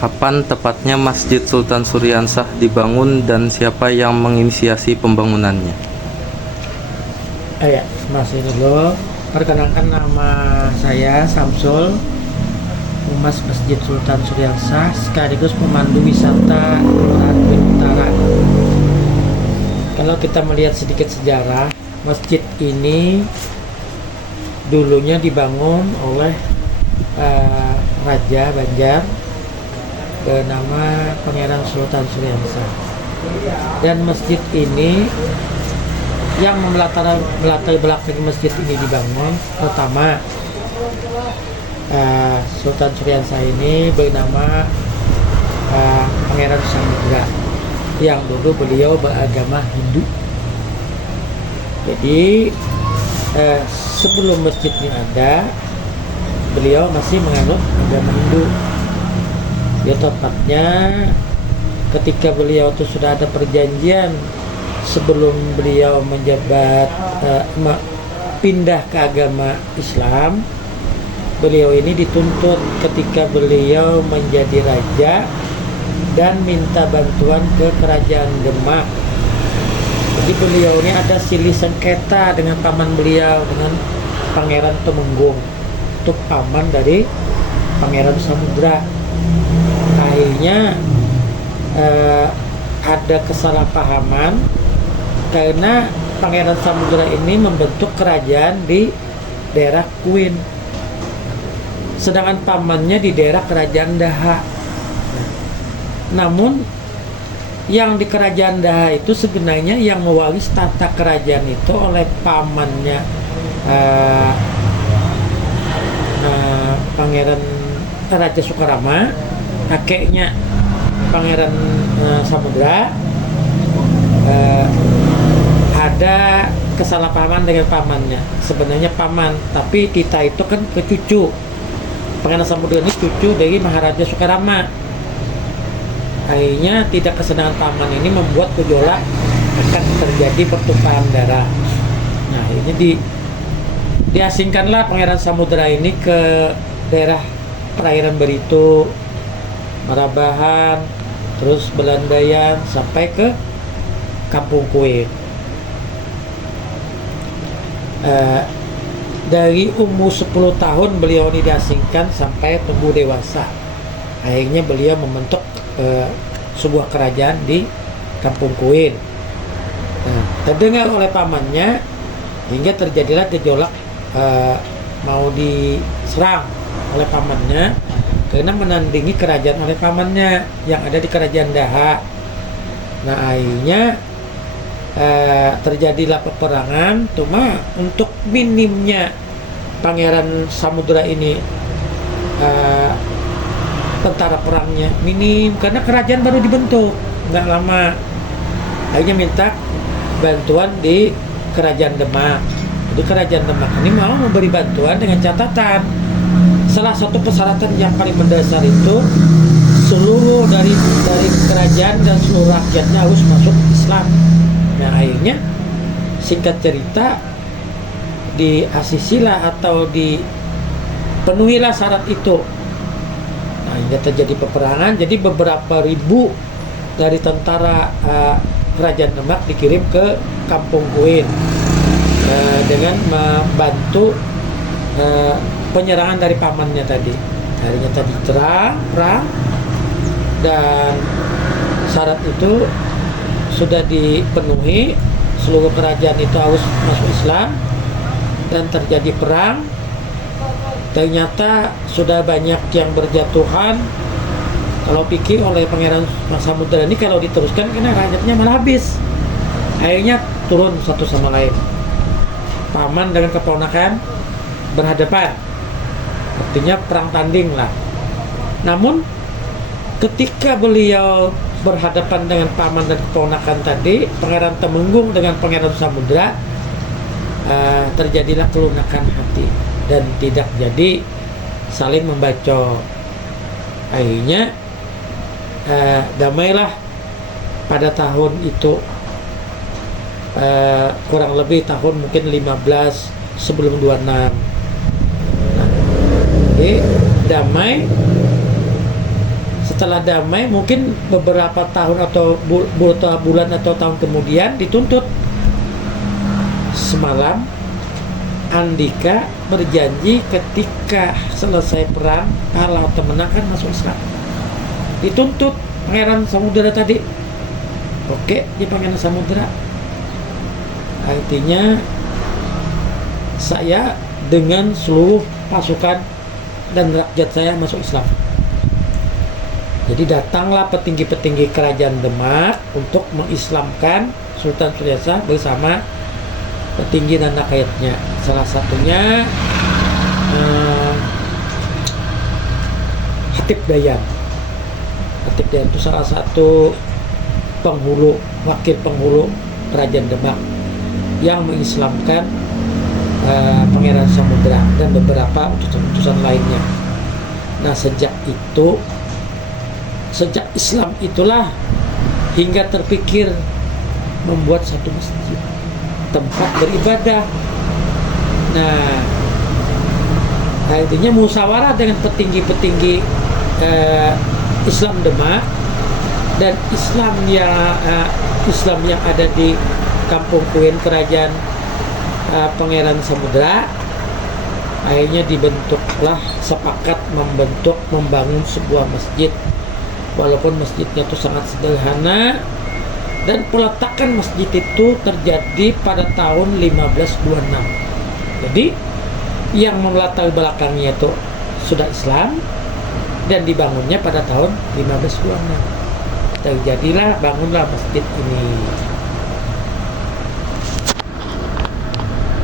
Kapan tepatnya Masjid Sultan Suryansah dibangun dan siapa yang menginisiasi pembangunannya? Ya, Mas ini dulu. Perkenalkan, nama saya Samsul, Humas Masjid Sultan Suryansah sekaligus pemandu wisata Kelurahan Kuil Utara. Kalau kita melihat sedikit sejarah, masjid ini dulunya dibangun oleh Raja Banjar bernama Pangeran Sultan Suryansah. Dan masjid ini yang melatar belakangi masjid ini dibangun, pertama Sultan Suryansah ini bernama Pangeran Samudra, yang dulu beliau beragama Hindu. Jadi sebelum masjidnya ada, beliau masih menganut agama Hindu. Ya, tepatnya ketika beliau itu sudah ada perjanjian sebelum beliau menjabat pindah ke agama Islam. Beliau ini dituntut ketika beliau menjadi raja dan minta bantuan ke kerajaan Demak. Jadi beliau ini ada silih sengketa dengan paman beliau, dengan Pangeran Temenggung, untuk paman dari Pangeran Samudra. Akhirnya ada kesalahpahaman karena Pangeran Samudra ini membentuk kerajaan di daerah Kuin, sedangkan pamannya di daerah kerajaan Daha. Namun yang di kerajaan Daha itu sebenarnya yang mewaris tata kerajaan itu oleh pamannya Pangeran Raja Soekarama, kakeknya Pangeran Samudra. Ada kesalahpahaman dengan pamannya. Sebenarnya paman, tapi Tita itu kan ke cucu. Pangeran Samudra ini cucu dari Maharaja Soekarama. Akhirnya tidak kesenangan paman ini membuat gejolak, akan terjadi pertumpahan darah. Nah, akhirnya diasingkanlah Pangeran Samudra ini ke daerah perairan Beritu, Marabahan, terus Belandayan, sampai ke Kampung Kuin. Dari umur 10 tahun beliau ini diasingkan sampai tumbuh dewasa. Akhirnya beliau membentuk sebuah kerajaan di Kampung Kuin. Terdengar oleh pamannya hingga terjadilah gejolak, mau diserang oleh pamannya karena menandingi kerajaan oleh pamannya yang ada di kerajaan Daha. Nah, akhirnya terjadilah peperangan. Cuma untuk minimnya Pangeran Samudra ini tentara perangnya minim karena kerajaan baru dibentuk nggak lama. Akhirnya minta bantuan di kerajaan Demak. Jadi kerajaan Demak ini mau memberi bantuan dengan catatan, salah satu persyaratan yang paling mendasar itu seluruh dari kerajaan dan seluruh rakyatnya harus masuk Islam. Nah, akhirnya singkat cerita diasisilah atau dipenuhilah syarat itu. Nah, hingga terjadi peperangan. Jadi beberapa ribu dari tentara kerajaan Demak dikirim ke Kampung Kuin dengan membantu penyerangan dari pamannya tadi. Akhirnya tadi perang, dan syarat itu sudah dipenuhi, seluruh kerajaan itu harus masuk Islam, dan terjadi perang. Ternyata sudah banyak yang berjatuhan. Kalau pikir oleh Pangeran Samudra ini kalau diteruskan karena rakyatnya malah habis. Akhirnya turun satu sama lain. Paman dengan keponakan berhadapan, artinya perang tanding lah. Namun ketika beliau berhadapan dengan paman dan keponakan tadi, Pangeran Temenggung dengan Pangeran Samudra, terjadilah kelunakan hati dan tidak jadi saling membacok. Akhirnya damailah pada tahun itu, kurang lebih tahun mungkin 15 sebelum 26. Jadi damai. setelah damai mungkin beberapa tahun atau bulan atau tahun kemudian dituntut. Semalam Andika berjanji ketika selesai perang, kalah atau menang kan masuk Islam. Dituntut Pangeran Samudra tadi. Oke, di Pangeran Samudra. Artinya saya dengan seluruh pasukan dan rakyat saya masuk Islam. Jadi datanglah petinggi-petinggi kerajaan Demak untuk mengislamkan Sultan Suryasa bersama petinggi dan rakyatnya. Salah satunya Hatip Dayan. Hatip Dayan itu salah satu wakil penghulu kerajaan Demak yang mengislamkan Pangeran Samudra dan beberapa utusan-utusan lainnya. Nah, sejak Islam itulah hingga terpikir membuat satu masjid, tempat beribadah. Nah, artinya musyawarah dengan petinggi-petinggi Islam Demak dan Islam yang ada di Kampung Kuin kerajaan Pangeran Samudra. Akhirnya dibentuklah, sepakat membangun sebuah masjid, walaupun masjidnya itu sangat sederhana. Dan peletakan masjid itu terjadi pada tahun 1526. Jadi yang melatar belakangnya itu sudah Islam dan dibangunnya pada tahun 1526. Bangunlah masjid ini.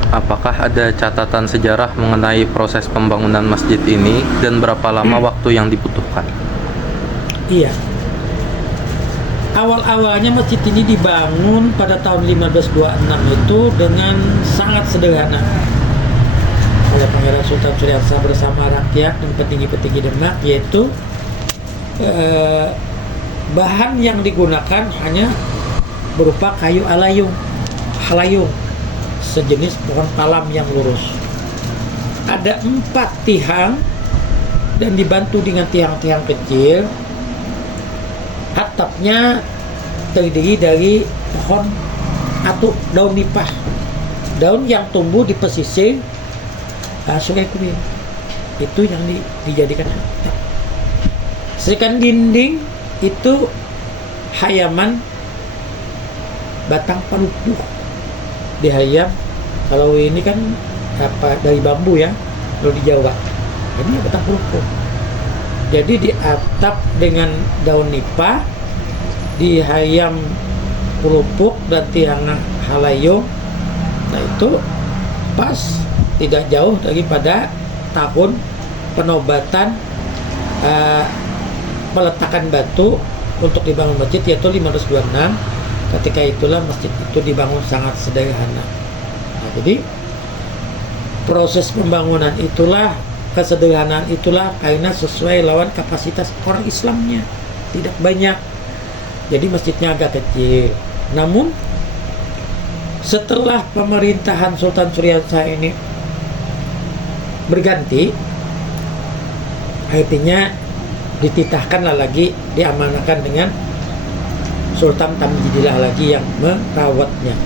Apakah ada catatan sejarah mengenai proses pembangunan masjid ini dan berapa lama waktu yang dibutuhkan? Iya. Awal-awalnya masjid ini dibangun pada tahun 1526 itu dengan sangat sederhana oleh Pangeran Sultan Suryasa bersama rakyat dan petinggi-petinggi Demak, yaitu bahan yang digunakan hanya berupa kayu halayung, sejenis pohon palam yang lurus. Ada 4 tiang dan dibantu dengan tiang-tiang kecil. Atapnya terdiri dari pohon atau daun nipah, daun yang tumbuh di pesisir Sungai Kuin. Itu yang dijadikan atap. Sedangkan dinding itu hayaman batang palupuh dihayam. Kalau ini kan dari bambu ya, kalau di Jawa ini batang palupuh. Jadi di atap dengan daun nipah, dihayam pelupuk dan tiang halayung. Nah, itu pas tidak jauh daripada tahun penobatan peletakan batu untuk dibangun masjid, yaitu 1526. Ketika itulah masjid itu dibangun sangat sederhana. Nah, jadi proses pembangunan itulah, kesederhanaan itulah karena sesuai lawan kapasitas orang Islamnya, tidak banyak. Jadi masjidnya agak kecil. Namun setelah pemerintahan Sultan Suryasa ini berganti, artinya dititahkanlah lagi, diamanahkan dengan Sultan Tamjidillah lagi yang merawatnya.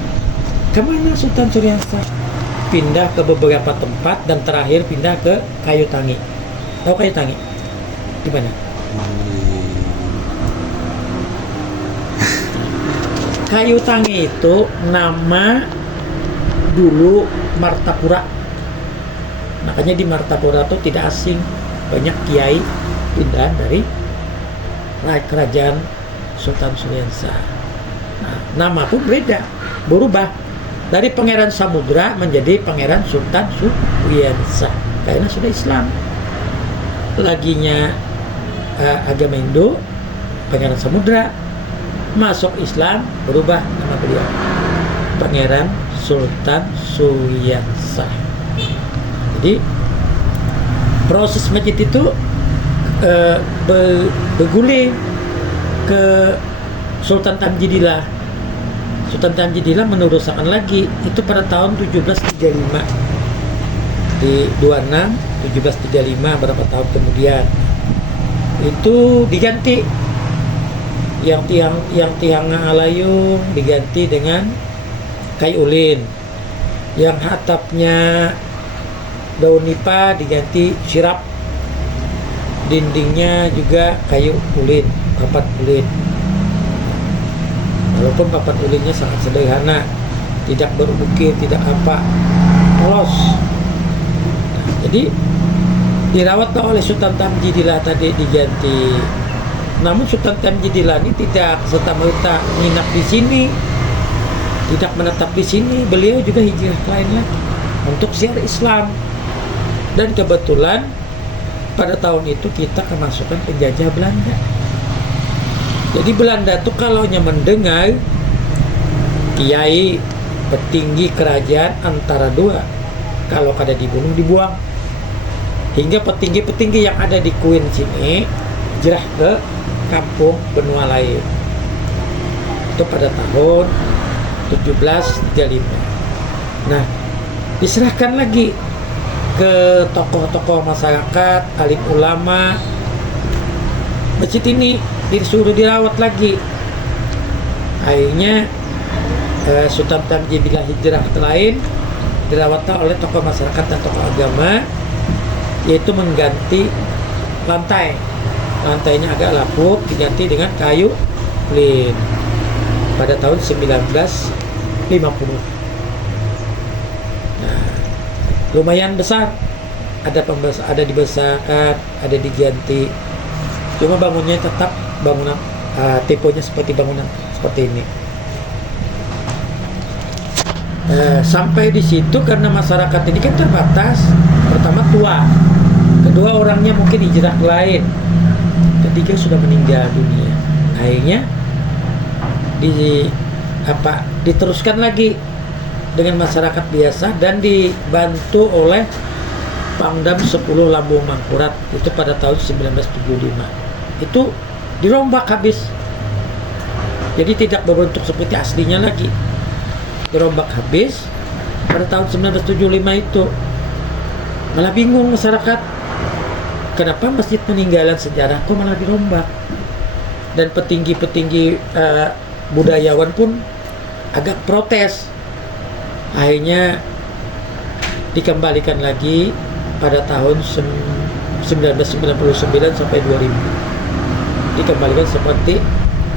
Kemana Sultan Suryasa? Pindah ke beberapa tempat dan terakhir pindah ke Kayu Tangi. Tahu Kayu Tangi? Di mana? Kayu Tangi itu nama dulu Martapura. Makanya di Martapura itu tidak asing, banyak kiai pindah dari kerajaan Sultan Suryasa. Nah, nama pun beda, berubah dari Pangeran Samudra menjadi Pangeran Sultan Suryasa karena sudah Islam. Laginya agama Hindu, Pangeran Samudra, masuk Islam, berubah nama beliau Pangeran Sultan Suryasa. Jadi proses masjid itu bergulir ke Sultan Tamjidillah. Sultan Tamjidillah meneruskan lagi itu pada tahun 1735 di 26 1735 berapa tahun kemudian. itu diganti, yang tiang alayung diganti dengan kayu ulin, yang atapnya daun nipah diganti sirap, dindingnya juga kayu ulin, papat ulin. Walaupun papat ulinnya sangat sederhana, tidak berukir, tidak apa, polos. Nah, jadi dirawatlah oleh Sultan Tamjidillah tadi diganti. Namun Sultan Tamjidillah ini tidak serta-merta menginap di sini, tidak menetap di sini. Beliau juga hijrah ke lain lagi untuk syiar Islam. Dan kebetulan pada tahun itu kita kemasukan penjajah Belanda. Jadi Belanda tuh kalau mendengar kiai petinggi kerajaan antara dua, kalau kada dibunuh dibuang. Hingga petinggi-petinggi yang ada di Kuin sini hijrah ke kampung benua lain. Itu pada tahun 1735. Nah, diserahkan lagi ke tokoh-tokoh masyarakat, alim ulama. Masjid ini disuruh dirawat lagi. Akhirnya Sultan Tamjidillah hijrah ke lain, dirawatlah oleh tokoh masyarakat dan tokoh agama, yaitu mengganti lantai. Lantainya agak lapuk, diganti dengan kayu ulin pada tahun 1950. Nah, lumayan besar, ada dibesarkan, ada diganti. Cuma bangunnya tetap bangunan tipenya seperti bangunan seperti ini. Sampai di situ karena masyarakat ini kan terbatas. Pertama tua, kedua orangnya mungkin hijrah ke lain, ketiga sudah meninggal dunia. Akhirnya diteruskan lagi dengan masyarakat biasa dan dibantu oleh Pangdam 10 Lambung Mangkurat itu pada tahun 1975. Itu dirombak habis, jadi tidak berbentuk seperti aslinya lagi, dirombak habis pada tahun 1975 itu. Malah bingung masyarakat, kenapa masjid peninggalan sejarah kok malah dirombak. Dan petinggi-petinggi budayawan pun agak protes. Akhirnya dikembalikan lagi pada tahun 1999 sampai 2000, dikembalikan seperti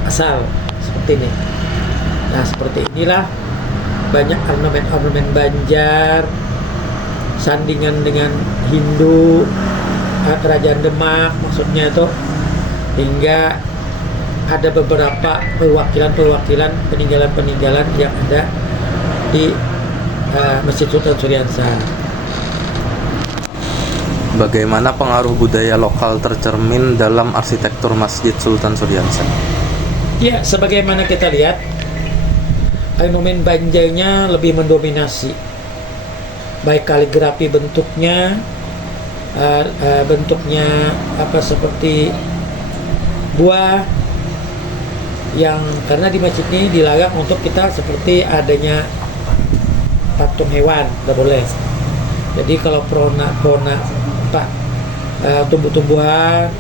asal, seperti ini. Nah, seperti inilah banyak ornamen-ornamen Banjar, sandingan dengan Hindu, kerajaan Demak maksudnya itu, hingga ada beberapa perwakilan peninggalan yang ada di Masjid Sultan Suryansa. Bagaimana pengaruh budaya lokal tercermin dalam arsitektur Masjid Sultan Suryansa? Ya, sebagaimana kita lihat, ornamen Banjarnya lebih mendominasi, baik kaligrafi bentuknya, seperti buah, yang karena di masjid ini dilarang untuk kita seperti adanya patung hewan, tidak boleh. Jadi kalau tumbuh-tumbuhan,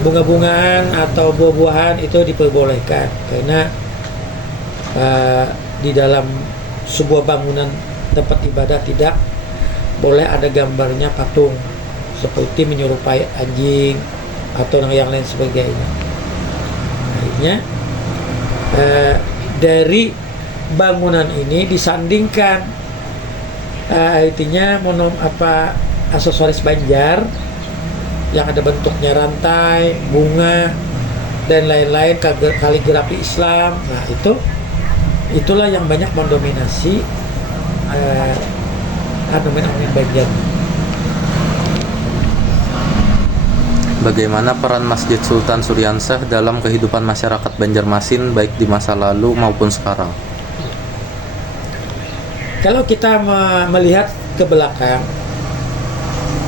bunga-bungaan atau buah-buahan itu diperbolehkan, karena di dalam sebuah bangunan tempat ibadah tidak boleh ada gambarnya patung seperti menyerupai anjing atau yang lain sebagainya. Akhirnya dari bangunan ini disandingkan artinya aksesoris Banjar yang ada bentuknya rantai, bunga dan lain-lain, kaligrafi Islam. Nah, itulah yang banyak mendominasi ornamen-ornamen Banjar. Bagaimana peran Masjid Sultan Suryansah dalam kehidupan masyarakat Banjarmasin baik di masa lalu maupun sekarang? Kalau kita melihat ke belakang,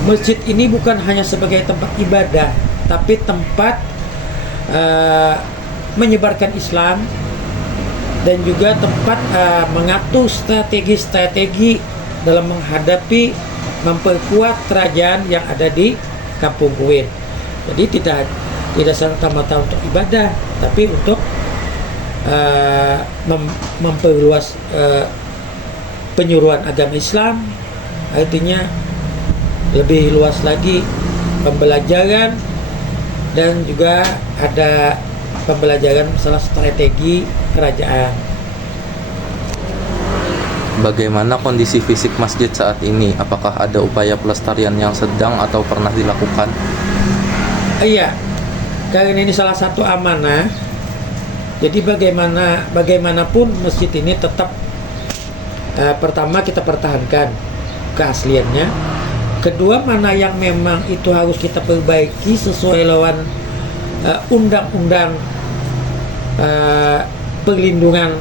masjid ini bukan hanya sebagai tempat ibadah, tapi tempat menyebarkan Islam dan juga tempat mengatur strategi-strategi dalam memperkuat kerajaan yang ada di Kampung Kuin. Jadi tidak semata-mata untuk ibadah, tapi untuk memperluas penyuruhan agama Islam, artinya lebih luas lagi pembelajaran, dan juga ada pembelajaran masalah strategi kerajaan. Bagaimana kondisi fisik masjid saat ini? Apakah ada upaya pelestarian yang sedang atau pernah dilakukan? Iya, karena ini salah satu amanah. Jadi bagaimanapun masjid ini tetap pertama kita pertahankan keasliannya. Kedua, mana yang memang itu harus kita perbaiki sesuai lawan undang-undang perlindungan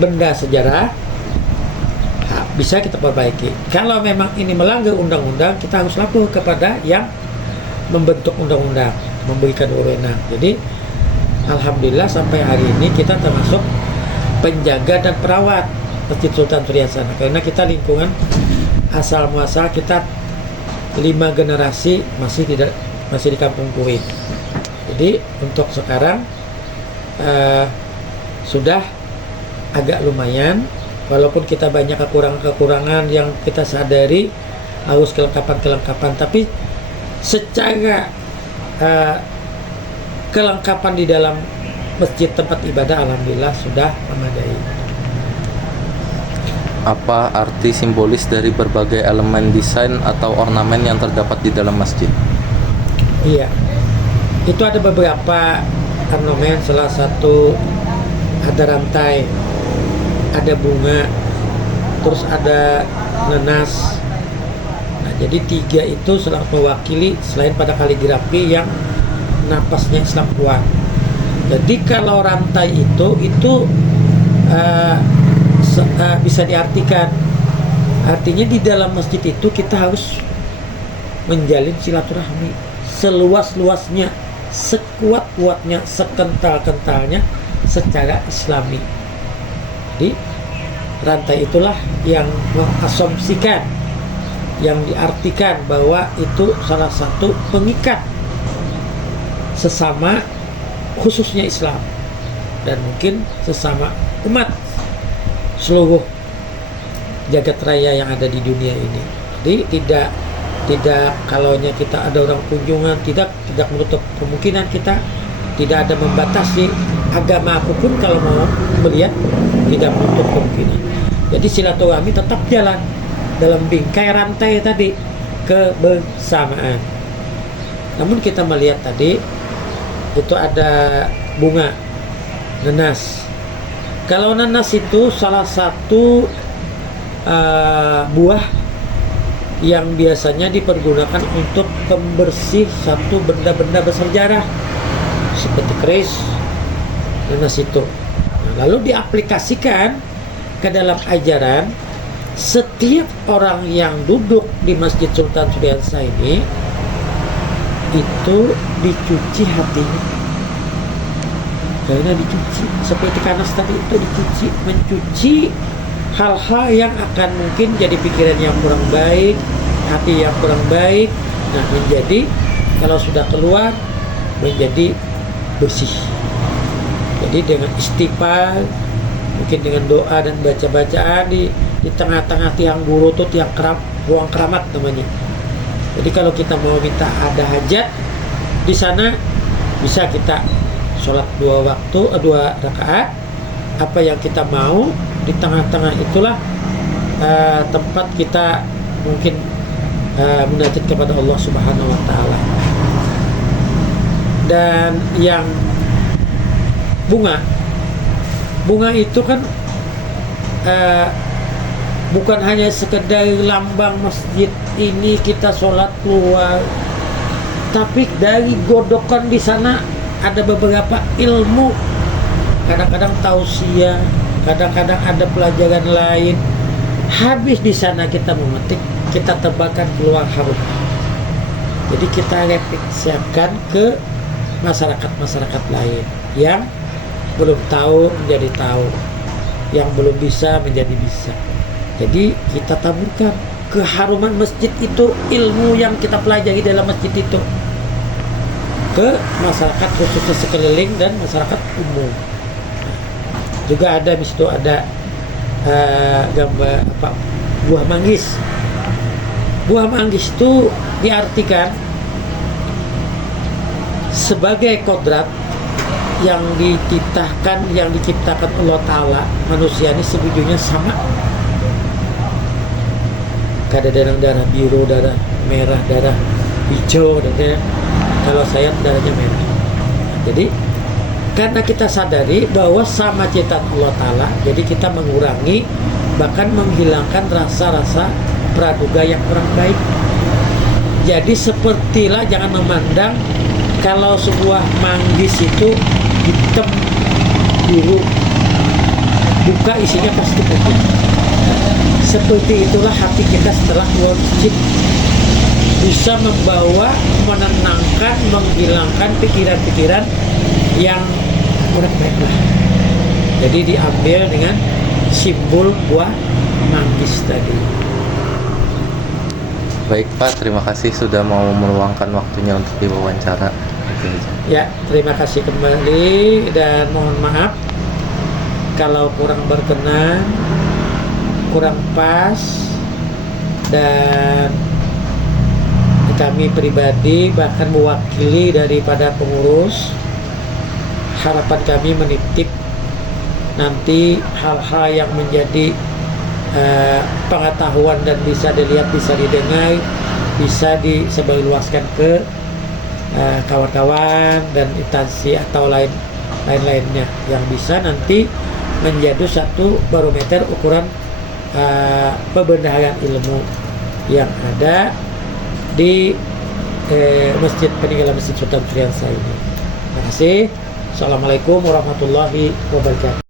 benda sejarah, bisa kita perbaiki. Kalau memang ini melanggar undang-undang, kita harus lapor kepada yang membentuk undang-undang, memberikan wewenang. Jadi alhamdulillah sampai hari ini kita termasuk penjaga dan perawat Masjid Sultan Suriasana, karena kita lingkungan asal muasal kita 5 generasi masih di Kampung Kuit. Jadi untuk sekarang sudah agak lumayan, walaupun kita banyak kekurangan-kekurangan yang kita sadari, harus kelengkapan, tapi secara kelengkapan di dalam masjid tempat ibadah alhamdulillah sudah memadai. Apa arti simbolis dari berbagai elemen desain atau ornamen yang terdapat di dalam masjid? Iya, itu ada beberapa ornamen, salah satu ada rantai, ada bunga, terus ada nanas. Nah, jadi 3 itu selalu mewakili selain pada kaligrafi yang napasnya Islam kuat. Jadi kalau rantai itu bisa diartikan, artinya di dalam masjid itu kita harus menjalin silaturahmi seluas-luasnya, sekuat-kuatnya, sekental-kentalnya secara Islami. Jadi rantai itulah yang mengasumsikan, yang diartikan bahwa itu salah satu pengikat sesama, khususnya Islam, dan mungkin sesama umat seluruh jagat raya yang ada di dunia ini. Jadi tidak kalaunya kita ada orang kunjungan, tidak menutup kemungkinan kita tidak ada membatasi agama apapun, kalau mau melihat tidak menutup kemungkinan. Jadi silaturahmi tetap jalan dalam bingkai rantai tadi, kebersamaan. Namun kita melihat tadi itu ada bunga nanas. Kalau nanas itu salah satu buah yang biasanya dipergunakan untuk pembersih satu benda-benda bersejarah seperti keris, nanas itu. Nah, lalu diaplikasikan ke dalam ajaran setiap orang yang duduk di Masjid Sultan Suriasa ini itu dicuci hatinya, karena dicuci seperti kanas tadi itu dicuci, mencuci hal-hal yang akan mungkin jadi pikiran yang kurang baik, hati yang kurang baik. Nah, menjadi kalau sudah keluar menjadi bersih. Jadi dengan istighfar, mungkin dengan doa dan baca-bacaan di tengah-tengah tiang guru itu ruang keramat namanya. Jadi kalau kita mau minta ada hajat di sana, bisa kita sholat 2 rakaat, apa yang kita mau, di tengah-tengah itulah tempat kita mungkin munajat kepada Allah Subhanahu wa taala. Dan yang bunga itu kan bukan hanya sekedar lambang masjid ini kita sholat keluar, tapi dari godokan di sana ada beberapa ilmu, kadang-kadang tausiah, kadang-kadang ada pelajaran lain. Habis di sana kita memetik, kita tebarkan keluar harum. Jadi kita refleksikan ke masyarakat lain yang belum tahu menjadi tahu, yang belum bisa menjadi bisa. Jadi kita taburkan keharuman masjid itu, ilmu yang kita pelajari dalam masjid itu. ke masyarakat khususnya sekeliling dan masyarakat umum. Juga ada di situ ada gambar buah manggis. Buah manggis itu diartikan sebagai kodrat yang diciptakan Allah Ta'ala. Manusia ini sebujurnya sama. Kadang-kadang darah biru, darah merah, darah hijau, dan kalau saya darahnya merah. Jadi karena kita sadari bahwa sama ciptaan Allah Ta'ala, jadi kita mengurangi bahkan menghilangkan rasa-rasa praduga yang kurang baik. Jadi sepertilah jangan memandang kalau sebuah manggis itu hitam biru, buka isinya pasti putih. Seperti itulah hati kita setelah keluar masjid, bisa membawa, menenangkan, menghilangkan pikiran-pikiran yang kurang baiklah. Jadi diambil dengan simbol buah manggis tadi. Baik Pak, terima kasih sudah mau meluangkan waktunya untuk diwawancara. Ya, terima kasih kembali dan mohon maaf kalau kurang berkenan, kurang pas, dan kami pribadi bahkan mewakili daripada pengurus, harapan kami menitip nanti hal-hal yang menjadi pengetahuan dan bisa dilihat, bisa didengar, bisa disebarluaskan ke kawan-kawan dan instansi atau lain-lainnya yang bisa nanti menjadi satu barometer ukuran pembendaharaan ilmu yang ada di Masjid Peninggalan Masjid Sultan Suriansa ini. Terima kasih. Assalamualaikum warahmatullahi wabarakatuh.